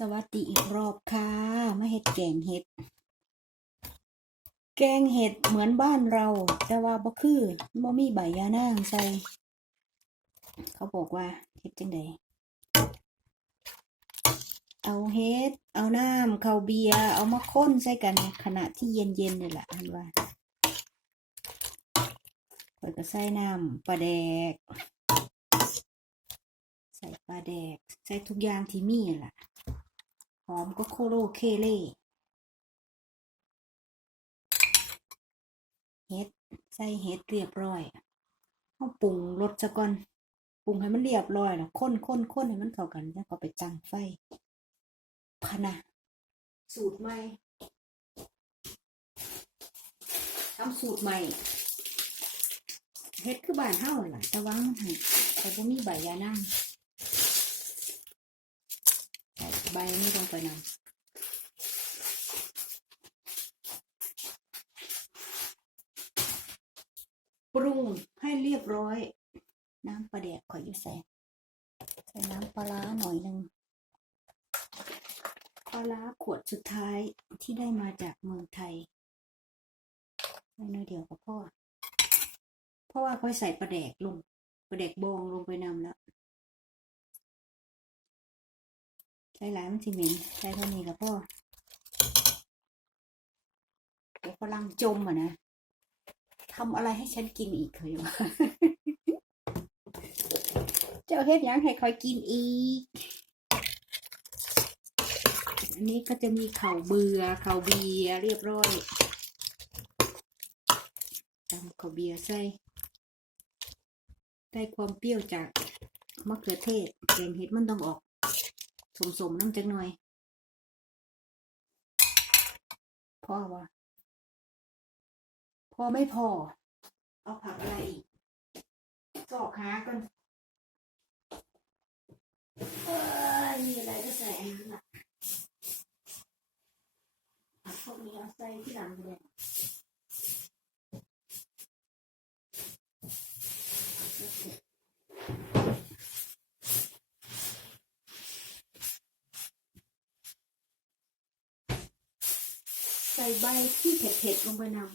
สวัสดีอีกรอบค่ะมาเห็ดแกงเห็ด แกงเห็ดเหมือนบ้านเรา แต่ว่าบ่คือบ่มีใบยานางใส่เขาบอกว่าเห็ดจังไดเอาเห็ด เอาน้ำเข้าเบียร์ เอามาค้นใส่กันขณะที่เย็นๆนี่แหละอันว่าเปิดก็ใส่น้ำปลาแดก ใส่ปลาแดก ใส่ทุกอย่างที่มีนั่นล่ะ หอมก็โคโรเคเล่เฮ็ดใส่เฮ็ดเรียบร้อยเอาปรุงรสซะก่อนปรุงให้มันเรียบร้อยแล้วค้นค้นค้นให้มันเข้ากันแล้วก็ไปจังไฟพะนะสูตรใหม่ทำสูตรใหม่เฮ็ดคือบ้านเฮาล่ะแต่ว่ามันให้แต่บ่มีใบยานาง ใส่ใบนี้ลงไปนำปรุงให้เรียบร้อย น้ำปลาแดกขออยู่ใส่ใส่น้ำปลาร้าหน่อยหนึ่งปลาร้าขวดสุดท้ายที่ได้มาจากเมืองไทยใส่น้อยเดียวกับพ่อ เพราะว่าเขาใส่ปลาแดกลงปลาแดกบองลงไปนำแล้ว ใส่หลายมันสิเหม็นใส่เท่านี้กับพ่อเดี๋ยวฝรั่งจมอะนะทำอะไรให้ฉันกินอีกเคยวะเจ้าเฮ็ดยังให้คอยกินอีก อันนี้ก็จะมีเข่าเบือเข่าเบียเรียบร้อยตำเข่าเบียใส่ได้ความเปรี้ยวจากมะเขือเทศแกงเห็ดมันต้องออก สมๆน้ำจักหน่อยพ่อวะพอไม่พอ เอาผักอะไรอีกสอกหากันเอ้ยมีอะไรก็ใส่อันนั้นล่ะผักพวกนี้เอาใส่ที่หลังเลย ใส่ใบที่เผ็ดๆลงไปนำ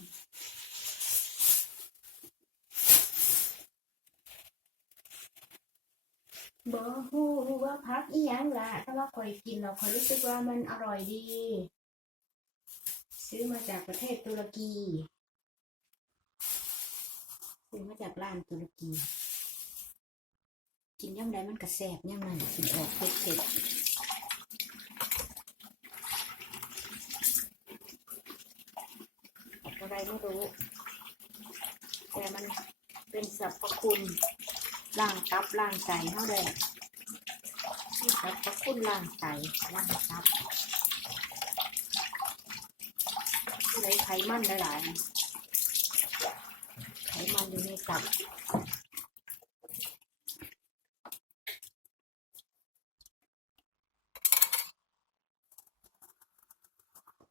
บอฮู้ว่าพักอีหยังล่ะแต่ว่าคอยกินแล้วคอยรู้สึกว่ามันอร่อยดี ซื้อมาจากประเทศตุรกีซื้อมาจากร้านตุรกี กินย่ำใดมันกระแสบย่ำนั้นกินออกเผ็ด อะไรไม่รู้ แต่มันเป็นสรรพคุณล่างตับล่างไก่เท่าเดิมนี่ครับก็คุณล่างไก่ล่างตับอะไรไขมันหลายๆไขมันอยู่ในตับ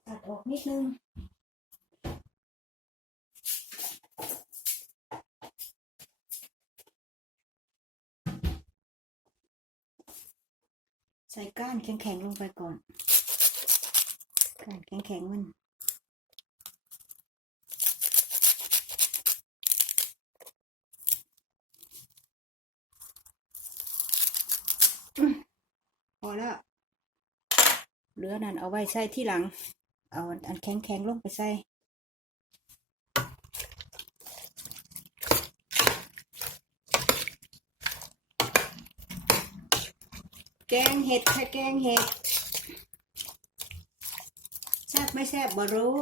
ตัดออกนิดนึง ใส่ก้านแข็งๆลงไปก่อน ก้านแข็งๆมันพอแล้วเหลือนั่นเอาไว้ใส่ที่หลัง เอาอันแข็งๆลงไปใส่ แกงเห็ดค่ะแกงเห็ดแซ่บไม่แซ่บบ่รู้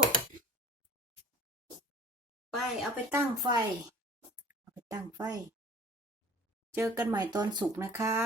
ไปเอาไปตั้งไฟ เอาไปตั้งไฟ เจอกันใหม่ตอนสุกนะคะ